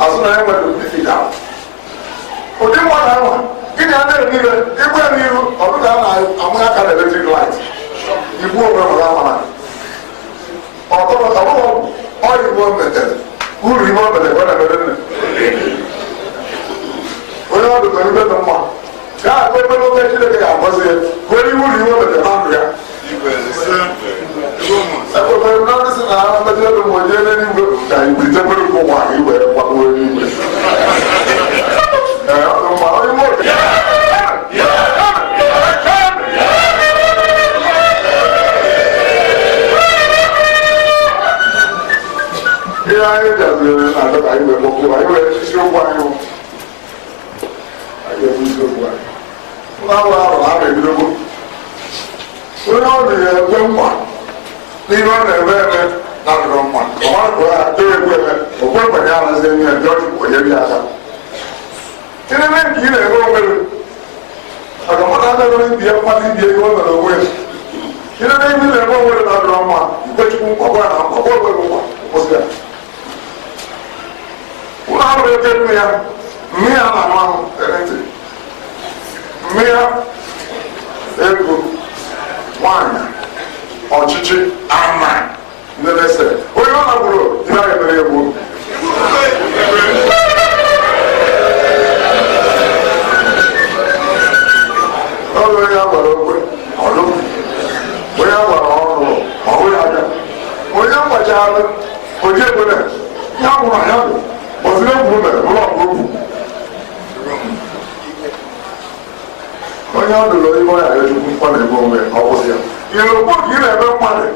As I went to defeat out. electric light. Igwe onwe mara amara. Ọtọrọta ọ Igbo metere. Uru Igbo metere kwa na mere nne. Onye ọdụ ka ibe dị mma. Gaa akpa ebe n'oge Chineke ga-agọzi ya. Kwere uru Igbo metere na ndụ ya. Ekwekere na ndị si na ha mmetụta ebe mgbe onye n'eluigwe ka ibite nwere ụkwụ nwa gị were kwado eluigwe. Ọ dị mma, onye mụ ihe anyị bịaziri na-adọ ka anyị wee kpọkwụ anyị were isiokwu anyị ebu isiokwu anyị nwa ahụ ahụ ha na-ebidogo onye ọ na-ekwe nkwa n'ihe ọ na-eme eme na adịrọ mma ọmarakụ ya dịrị ekwe eme okwe nkwenye alazi enye ya ndị ọchị kwenyere ya aka ihe mee nke ị na-eme onwere maka mmadụ anaghị ibi ya mmadụ ibi ihe o mere onwe ya ihe mee ihe na-eme onwere na adịrọ mma ikwechukwu mkpọkọ ya na mkpọkọ onwere nkwa kwụsị ya ụlọ ahụ eke nne ya mme ya na ahụ ntị mme ya ego nwanyị ọchịchị ama nlelese onye ọ na-agbụrụ ihe anyị mere egwu ọrụ onye agbara okwe ọdụ onye agbara ọrụ ọhụ ya aka onye mgbachara onye egbere ya nwụrụ anya bụ ọzụrụ egwu mere ụlọ ọgwụ onye ọ dụrụ ime ọya ya chukwu mkpa na-eme onwe ọ kwụsị ya ihe okwu ka ị na-eme mmadụ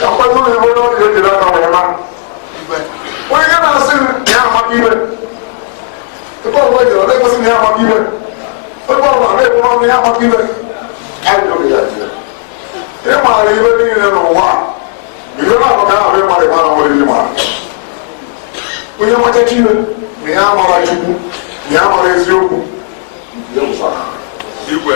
ka mkpata ụlọ ebe onye ọ dị ejiri aka wee na onye ya na-asị na ya amaka ibe ebe ọbụla jere ọ na-ekwesị na ya amaka ibe ebe ọbụla na-ekwu ọnụ ya amaka ibe anyị oge ya jire ị maara ibe niile n'ụwa ihe na-abụ ka ahụ ịmara ịma na nwere ihe mara onye machacha ibe na ya amara chukwu na ya amara eziokwu Igwe.